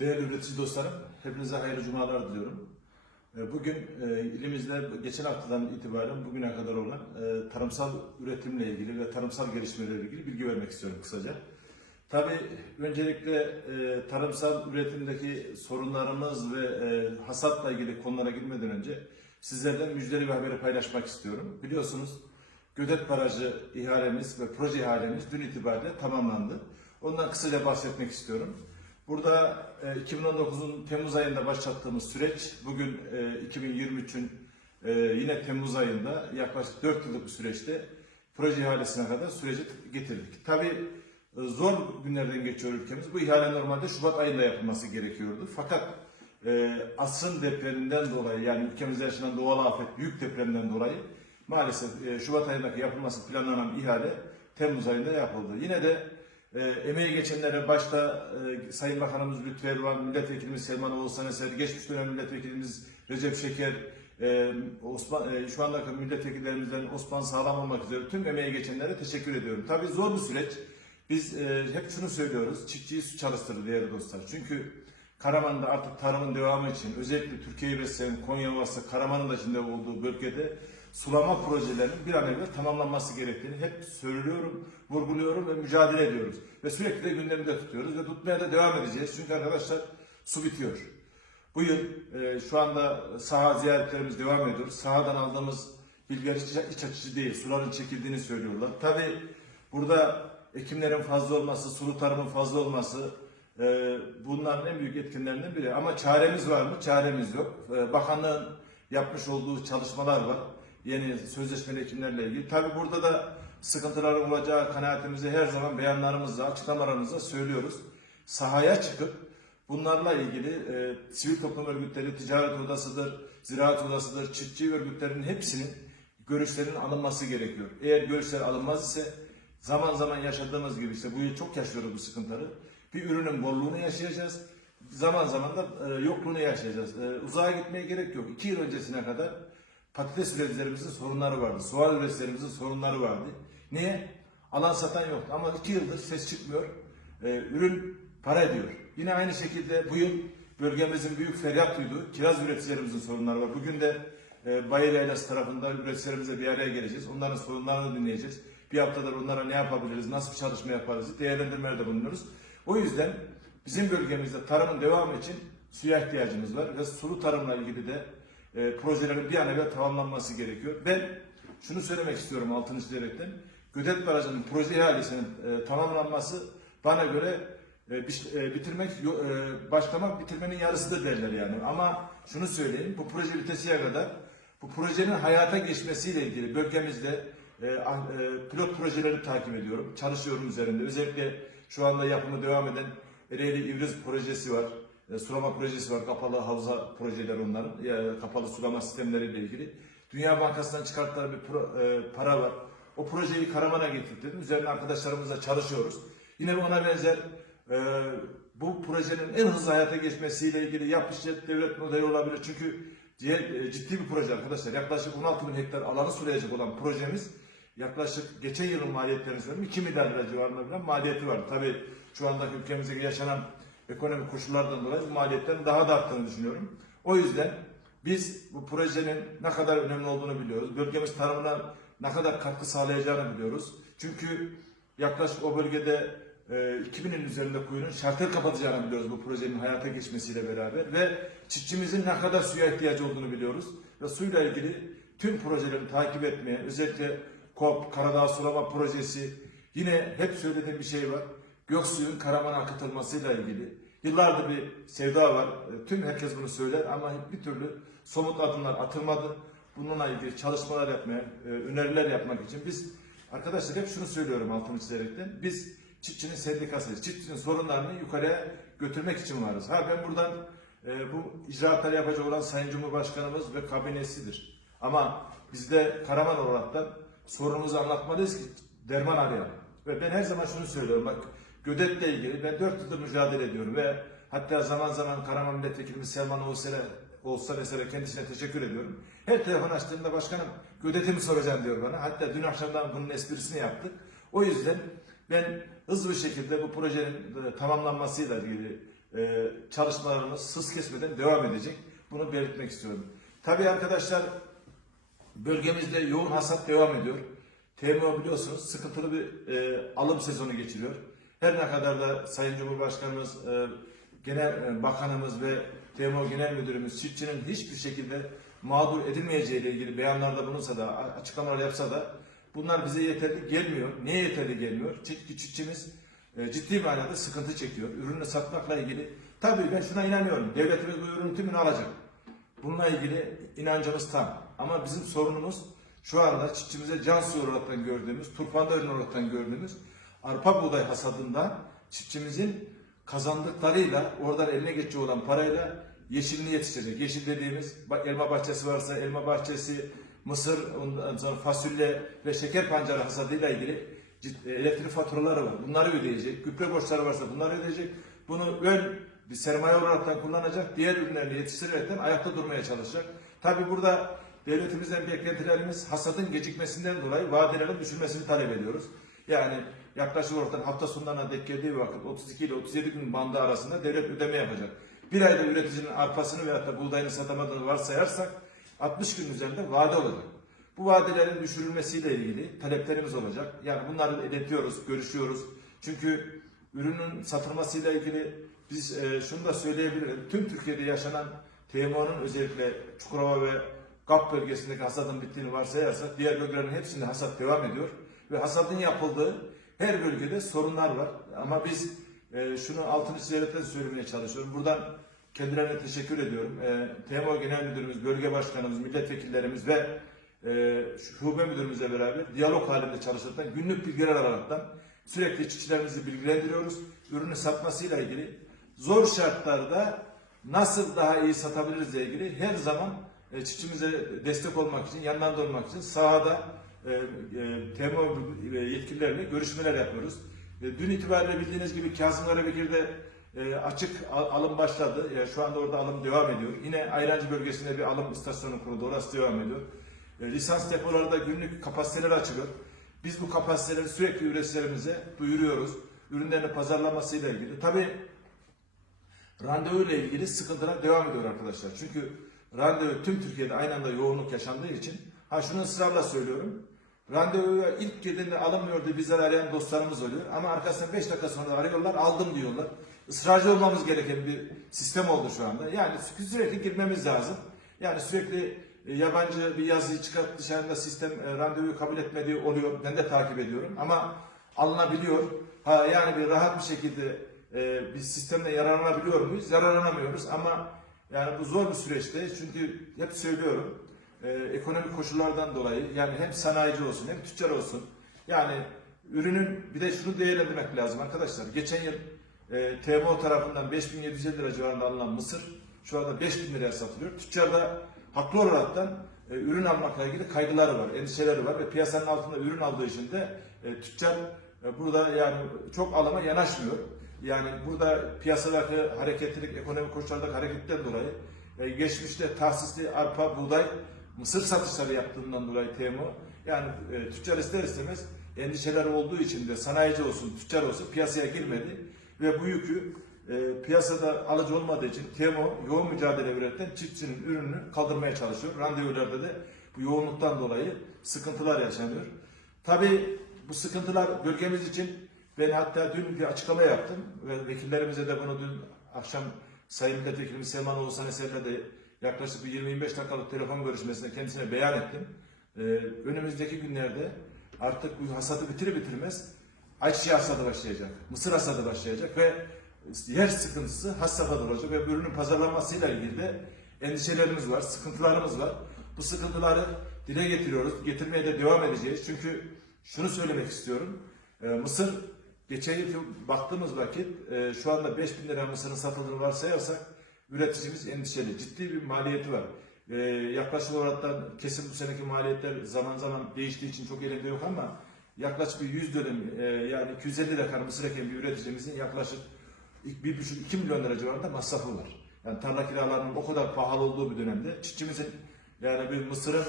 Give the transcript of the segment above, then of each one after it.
Değerli üretici dostlarım, hepinize hayırlı cumalar diliyorum. E, Bugün e, ilimizde geçen haftadan itibaren bugüne kadar olan e, tarımsal üretimle ilgili ve tarımsal gelişmelerle ilgili bilgi vermek istiyorum kısaca. Tabii öncelikle e, tarımsal üretimdeki sorunlarımız ve hasatla ilgili konulara girmeden önce sizlerden müjdeli bir haberi paylaşmak istiyorum. Biliyorsunuz Gödet Barajı ihalemiz ve proje ihalemiz dün itibariyle tamamlandı. Ondan kısaca bahsetmek istiyorum. Burada e, 2019'un Temmuz ayında başlattığımız süreç bugün e, 2023'ün e, yine Temmuz ayında yaklaşık 4 yıllık bir süreçte proje ihalesine kadar süreci getirdik. Tabii e, zor günlerden geçiyor ülkemiz. Bu ihale normalde Şubat ayında yapılması gerekiyordu. Fakat e, asrın depreminden dolayı yani ülkemizde yaşanan doğal afet büyük depremden dolayı maalesef e, Şubat ayındaki yapılması planlanan ihale Temmuz ayında yapıldı. Yine de e, emeği geçenlere başta e, Sayın Bakanımız Lütfü Erdoğan, Milletvekilimiz Selman Oğuzhan Eser, geçmiş dönem Milletvekilimiz Recep Şeker, e, Osman, e, şu andaki milletvekillerimizden Osman Sağlam olmak üzere tüm emeği geçenlere teşekkür ediyorum. Tabii zor bir süreç. Biz e, hep şunu söylüyoruz, çiftçiyi su çalıştırır değerli dostlar. Çünkü Karaman'da artık tarımın devamı için özellikle Türkiye'yi besleyen Konya Ovası, Karaman'ın da içinde olduğu bölgede sulama projelerinin bir an evvel tamamlanması gerektiğini hep söylüyorum, vurguluyorum ve mücadele ediyoruz. Ve sürekli de gündemde tutuyoruz ve tutmaya da devam edeceğiz. Çünkü arkadaşlar su bitiyor. Bu yıl e, şu anda saha ziyaretlerimiz devam ediyor. Sahadan aldığımız bilgiler hiç, iç açıcı değil. Suların çekildiğini söylüyorlar. Tabii burada ekimlerin fazla olması, sulu tarımın fazla olması e, bunların en büyük etkenlerinden biri. Ama çaremiz var mı? Çaremiz yok. E, bakanlığın yapmış olduğu çalışmalar var. Yeni sözleşmeli ekimlerle ilgili. Tabii burada da sıkıntılar olacağı kanaatimizi her zaman beyanlarımızla, açıklamalarımızla söylüyoruz. Sahaya çıkıp bunlarla ilgili e, sivil toplum örgütleri, ticaret odasıdır, ziraat odasıdır, çiftçi örgütlerinin hepsinin görüşlerinin alınması gerekiyor. Eğer görüşler alınmaz ise zaman zaman yaşadığımız gibi işte bu yıl çok yaşıyoruz bu sıkıntıları. Bir ürünün bolluğunu yaşayacağız. Zaman zaman da e, yokluğunu yaşayacağız. E, uzağa gitmeye gerek yok. İki yıl öncesine kadar patates üreticilerimizin sorunları vardı. Soğan üreticilerimizin sorunları vardı. Niye? Alan satan yoktu. Ama iki yıldır ses çıkmıyor. E, ürün para ediyor. Yine aynı şekilde bu yıl bölgemizin büyük feryat duyduğu kiraz üreticilerimizin sorunları var. Bugün de e, Bayır Eylası tarafında üreticilerimizle bir araya geleceğiz. Onların sorunlarını dinleyeceğiz. Bir haftadır onlara ne yapabiliriz, nasıl bir çalışma yaparız, değerlendirmelerde bulunuyoruz. O yüzden bizim bölgemizde tarımın devamı için suya ihtiyacımız var ve sulu tarımla ilgili de e, projelerin bir an evvel tamamlanması gerekiyor. Ben şunu söylemek istiyorum altını çizerekten. Gödet Barajı'nın proje ihalesinin e, tamamlanması bana göre e, e, bitirmek, e, başlamak bitirmenin yarısıdır derler yani. Ama şunu söyleyeyim, bu proje bitesiye kadar bu projenin hayata geçmesiyle ilgili bölgemizde e, ah- e, pilot projeleri takip ediyorum, çalışıyorum üzerinde. Özellikle şu anda yapımı devam eden Ereğli İvriz projesi var. E, sulama projesi var. Kapalı havza projeleri onların. E, kapalı sulama sistemleriyle ilgili. Dünya Bankası'ndan çıkarttıkları bir pro- e, para var. O projeyi Karaman'a getirdim. Üzerine arkadaşlarımızla çalışıyoruz. Yine ona benzer e, bu projenin en hızlı hayata geçmesiyle ilgili yap işlet devlet modeli olabilir. Çünkü diğer, e, ciddi bir proje arkadaşlar. Yaklaşık 16 bin hektar alanı sulayacak olan projemiz yaklaşık geçen yılın maliyetlerini söyleyeyim 2 milyar lira civarında bir maliyeti var. Tabii şu andaki ülkemizdeki yaşanan ekonomik koşullardan dolayı maliyetlerin daha da arttığını düşünüyorum. O yüzden biz bu projenin ne kadar önemli olduğunu biliyoruz. Bölgemiz tarımına ne kadar katkı sağlayacağını biliyoruz. Çünkü yaklaşık o bölgede e, 2000'in üzerinde kuyunun şartel kapatacağını biliyoruz bu projenin hayata geçmesiyle beraber ve çiftçimizin ne kadar suya ihtiyacı olduğunu biliyoruz ve suyla ilgili tüm projeleri takip etmeye özellikle KOP, Karadağ Sulama Projesi yine hep söylediğim bir şey var. Göksuyun Karaman'a akıtılmasıyla ilgili yıllardır bir sevda var. E, Tüm herkes bunu söyler ama bir türlü somut adımlar atılmadı. Bununla ilgili çalışmalar yapmaya, e, öneriler yapmak için biz arkadaşlar hep şunu söylüyorum altını çizerekten. Biz çiftçinin sendikasıyız. Çiftçinin sorunlarını yukarıya götürmek için varız. Ha ben buradan e, bu icraatları yapacak olan Sayın Cumhurbaşkanımız ve kabinesidir. Ama biz de Karaman olaraktan sorunumuzu anlatmalıyız ki derman arayalım. Ve ben her zaman şunu söylüyorum bak Gödet'le ilgili ben dört yıldır mücadele ediyorum ve hatta zaman zaman Karaman Milletvekilimiz Selman Oğuzhan'a Oğuzhan Eser'e kendisine teşekkür ediyorum. Her telefon açtığımda başkanım Gödet'i mi soracağım diyor bana. Hatta dün akşamdan bunun esprisini yaptık. O yüzden ben hızlı bir şekilde bu projenin e, tamamlanmasıyla ilgili e, çalışmalarımız sız kesmeden devam edecek. Bunu belirtmek istiyorum. Tabii arkadaşlar bölgemizde yoğun hasat devam ediyor. TMO biliyorsunuz sıkıntılı bir e, alım sezonu geçiriyor. Her ne kadar da Sayın Cumhurbaşkanımız, e, Genel e, Bakanımız ve TMO Genel Müdürümüz çiftçinin hiçbir şekilde mağdur edilmeyeceği ile ilgili beyanlarda bulunsa da, açıklamalar yapsa da bunlar bize yeterli gelmiyor. Niye yeterli gelmiyor? Çünkü çiftçimiz e, ciddi manada sıkıntı çekiyor. Ürünü satmakla ilgili. Tabii ben şuna inanıyorum. Devletimiz bu ürünün tümünü alacak. Bununla ilgili inancımız tam. Ama bizim sorunumuz şu anda çiftçimize can suyu olaraktan gördüğümüz, turfanda ürün olaraktan gördüğümüz arpa buğday hasadında çiftçimizin kazandıklarıyla oradan eline geçecek olan parayla yeşilini yetiştirecek. Yeşil dediğimiz elma bahçesi varsa elma bahçesi, mısır, ondan fasulye ve şeker pancarı hasadıyla ilgili cid- elektrik faturaları var. Bunları ödeyecek. Gübre borçları varsa bunları ödeyecek. Bunu ön bir sermaye olarak kullanacak. Diğer ürünlerini yetiştirerekten ayakta durmaya çalışacak. Tabi burada devletimizden beklentilerimiz hasadın gecikmesinden dolayı vadelerin düşürmesini talep ediyoruz. Yani yaklaşık olarak hafta sonlarına denk geldiği vakit 32 ile 37 gün bandı arasında devlet ödeme yapacak. Bir ayda üreticinin arpasını veyahut da buğdayını satamadığını varsayarsak 60 gün üzerinde vade olacak. Bu vadelerin düşürülmesiyle ilgili taleplerimiz olacak. Yani bunları iletiyoruz, görüşüyoruz. Çünkü ürünün satılmasıyla ilgili biz e, şunu da söyleyebilirim. Tüm Türkiye'de yaşanan TMO'nun özellikle Çukurova ve GAP bölgesindeki hasadın bittiğini varsayarsak diğer bölgelerin hepsinde hasat devam ediyor. Ve hasadın yapıldığı her bölgede sorunlar var. Ama biz e, şunu altını çizerek söylemeye çalışıyorum. Buradan kendilerine teşekkür ediyorum. E, TMO Genel Müdürümüz, Bölge Başkanımız, milletvekillerimiz ve e, şube müdürümüzle beraber diyalog halinde çalışırken günlük bilgiler alaraktan sürekli çiftçilerimizi bilgilendiriyoruz. Ürünü satmasıyla ilgili zor şartlarda nasıl daha iyi satabiliriz ile ilgili her zaman e, çiftçimize destek olmak için, yanlarında olmak için sahada TMO e, yetkililerle görüşmeler yapıyoruz. E, dün itibariyle bildiğiniz gibi Kazım Karabekir'de e, açık al- alım başladı. Yani şu anda orada alım devam ediyor. Yine Ayrancı bölgesinde bir alım istasyonu kuruldu. Orası devam ediyor. E, lisans depolarda günlük kapasiteler açılıyor. Biz bu kapasiteleri sürekli üreticilerimize duyuruyoruz. Ürünlerin pazarlamasıyla ilgili. Tabii randevu ile ilgili sıkıntılar devam ediyor arkadaşlar. Çünkü randevu tüm Türkiye'de aynı anda yoğunluk yaşandığı için ha şunu ısrarla söylüyorum. Randevuya ilk girdiğinde alınmıyor diye arayan dostlarımız oluyor. Ama arkasından 5 dakika sonra arıyorlar, aldım diyorlar. Israrcı olmamız gereken bir sistem oldu şu anda. Yani sürekli girmemiz lazım. Yani sürekli e, yabancı bir yazıyı çıkart dışarıda sistem e, randevuyu kabul etmediği oluyor. Ben de takip ediyorum. Ama alınabiliyor. Ha, yani bir rahat bir şekilde e, bir sistemle yararlanabiliyor muyuz? Yararlanamıyoruz ama yani bu zor bir süreçte çünkü hep söylüyorum e, ekonomik koşullardan dolayı yani hem sanayici olsun hem tüccar olsun yani ürünün bir de şunu değerlendirmek lazım arkadaşlar. Geçen yıl e, TMO tarafından 5750 lira civarında alınan mısır şu anda 5000 liraya satılıyor. Tüccar da haklı olaraktan e, ürün almakla ilgili kaygıları var, endişeleri var ve piyasanın altında ürün aldığı için de e, tüccar e, burada yani çok alıma yanaşmıyor. Yani burada piyasadaki hareketlilik, ekonomik koşullardaki hareketten dolayı e, geçmişte tahsisli arpa, buğday, mısır satışları yaptığından dolayı TMO yani e, tüccar ister istemez endişeler olduğu için de sanayici olsun, tüccar olsun piyasaya girmedi ve bu yükü e, piyasada alıcı olmadığı için TMO yoğun mücadele verirken çiftçinin ürününü kaldırmaya çalışıyor. Randevularda da bu yoğunluktan dolayı sıkıntılar yaşanıyor. Tabii bu sıkıntılar bölgemiz için ben hatta dün bir açıklama yaptım ve vekillerimize de bunu dün akşam Sayın Milletvekilimiz Selman Oğuzhan Eser'le de yaklaşık bir 20-25 dakikalık telefon görüşmesinde kendisine beyan ettim. Ee, önümüzdeki günlerde artık bu hasadı bitir bitirmez ayçiçeği hasadı başlayacak, mısır hasadı başlayacak ve yer sıkıntısı has safhada olacak ve ürünün pazarlanmasıyla ilgili de endişelerimiz var, sıkıntılarımız var. Bu sıkıntıları dile getiriyoruz, getirmeye de devam edeceğiz. Çünkü şunu söylemek istiyorum. Ee, mısır geçen yıl baktığımız vakit e, şu anda 5000 lira mısırın satıldığını varsayarsak üreticimiz endişeli. Ciddi bir maliyeti var. Ee, yaklaşık olarak da kesin bu seneki maliyetler zaman zaman değiştiği için çok elimde yok ama yaklaşık bir 100 dönüm e, yani 250 dekar mısır eken bir üreticimizin yaklaşık 1,5-2 milyon lira civarında masrafı var. Yani tarla kiralarının o kadar pahalı olduğu bir dönemde çiftçimizin yani bir mısırın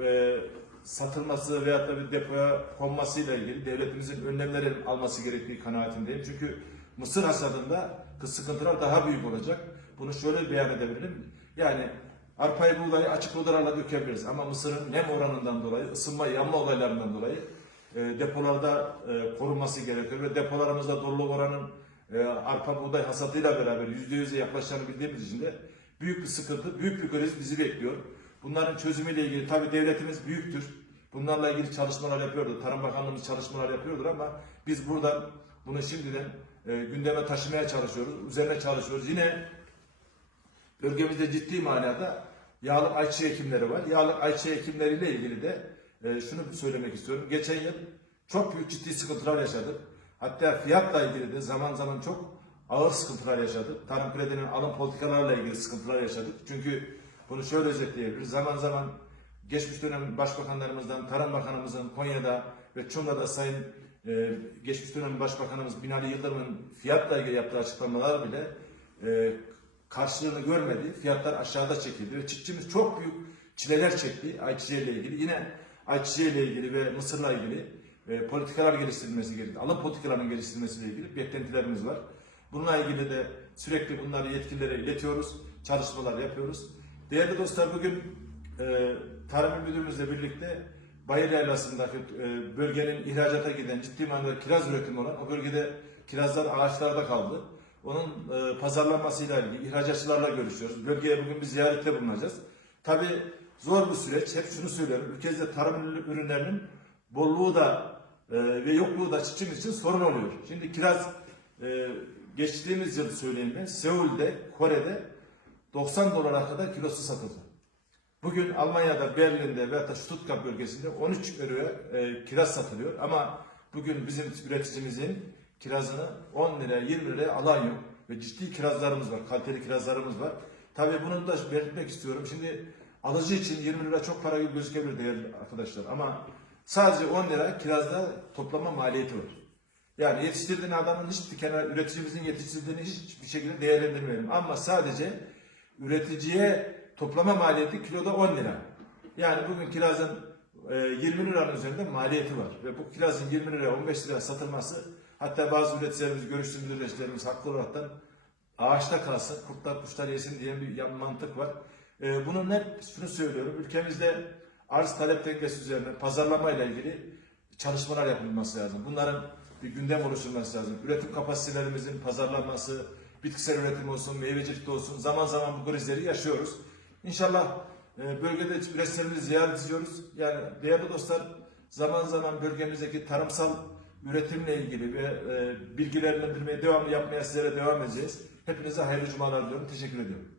e, satılması veyahut da bir depoya konmasıyla ilgili devletimizin önlemlerin alması gerektiği kanaatindeyim. Çünkü mısır hasadında sıkıntılar daha büyük olacak. Bunu şöyle beyan edebilirim. Yani arpayı buğdayı açık odalarla dökebiliriz ama mısırın nem oranından dolayı, ısınma yanma olaylarından dolayı e, depolarda e, korunması gerekiyor ve depolarımızda doluluk oranın e, arpa buğday hasatıyla beraber %100'e yaklaşacağını bildiğimiz için de büyük bir sıkıntı, büyük bir kriz bizi bekliyor. Bunların çözümüyle ilgili tabii devletimiz büyüktür. Bunlarla ilgili çalışmalar yapıyordu. Tarım Bakanlığımız çalışmalar yapıyordur ama biz buradan bunu şimdiden e, gündeme taşımaya çalışıyoruz. Üzerine çalışıyoruz. Yine bölgemizde ciddi manada yağlı ayçiçeği ekimleri var. Yağlı ayçiçeği ekimleriyle ilgili de e, şunu söylemek istiyorum. Geçen yıl çok büyük ciddi sıkıntılar yaşadık. Hatta fiyatla ilgili de zaman zaman çok ağır sıkıntılar yaşadık. Tarım kredinin alım politikalarla ilgili sıkıntılar yaşadık. Çünkü bunu şöyle özetleyebiliriz. Zaman zaman geçmiş dönem başbakanlarımızdan, Tarım Bakanımızın Konya'da ve Çumra'da Sayın e, geçmiş dönem Başbakanımız Binali Yıldırım'ın fiyatla ilgili yaptığı açıklamalar bile e, karşılığını görmedi. Fiyatlar aşağıda çekildi ve çiftçimiz çok büyük çileler çekti ayçiçeği ile ilgili. Yine ayçiçeği ile ilgili ve mısırla ilgili e, politikalar geliştirilmesi gerekiyor. Alım politikalarının geliştirilmesiyle ilgili beklentilerimiz var. Bununla ilgili de sürekli bunları yetkililere iletiyoruz. Çalışmalar yapıyoruz. Değerli dostlar bugün e, Tarım Müdürümüzle birlikte Bayır Yaylası'ndaki e, bölgenin ihracata giden ciddi manada kiraz üretimi olan o bölgede kirazlar ağaçlarda kaldı. Onun e, pazarlanmasıyla ilgili ihracatçılarla görüşüyoruz. Bölgeye bugün bir ziyarette bulunacağız. Tabi zor bir süreç. Hep şunu söylüyorum. Ülkemizde tarım ürünlerinin bolluğu da e, ve yokluğu da çiftçimiz için sorun oluyor. Şimdi kiraz e, geçtiğimiz yıl söyleyeyim ben Seul'de, Kore'de 90 dolara kadar kilosu satıldı. Bugün Almanya'da, Berlin'de veya da Stuttgart bölgesinde 13 euroya e, kiraz satılıyor. Ama bugün bizim üreticimizin kirazını 10 liraya, 20 liraya alan yok. Ve ciddi kirazlarımız var, kaliteli kirazlarımız var. Tabii bunu da belirtmek istiyorum. Şimdi alıcı için 20 lira çok para gibi gözükebilir değerli arkadaşlar. Ama sadece 10 lira kirazda toplama maliyeti var. Yani yetiştirdiğin adamın hiçbir kenar, üreticimizin yetiştirdiğini hiçbir şekilde değerlendirmeyelim. Ama sadece üreticiye toplama maliyeti kiloda 10 lira. Yani bugün kirazın e, 20 liranın üzerinde maliyeti var. Ve bu kirazın 20 liraya 15 liraya satılması hatta bazı üreticilerimiz, görüştüğümüz üreticilerimiz haklı olaraktan ağaçta kalsın, kurtlar kuşlar yesin diye bir mantık var. E, bunun hep şunu söylüyorum. Ülkemizde arz talep dengesi üzerine pazarlama ile ilgili çalışmalar yapılması lazım. Bunların bir gündem oluşturulması lazım. Üretim kapasitelerimizin pazarlanması, bitkisel üretim olsun, meyvecilik olsun zaman zaman bu krizleri yaşıyoruz. İnşallah e, bölgede üreticilerimizi ziyaret ediyoruz. Yani değerli dostlar zaman zaman bölgemizdeki tarımsal üretimle ilgili ve e, bilgilendirmeye devamlı yapmaya sizlere devam edeceğiz. Hepinize hayırlı cumalar diliyorum. Teşekkür ediyorum.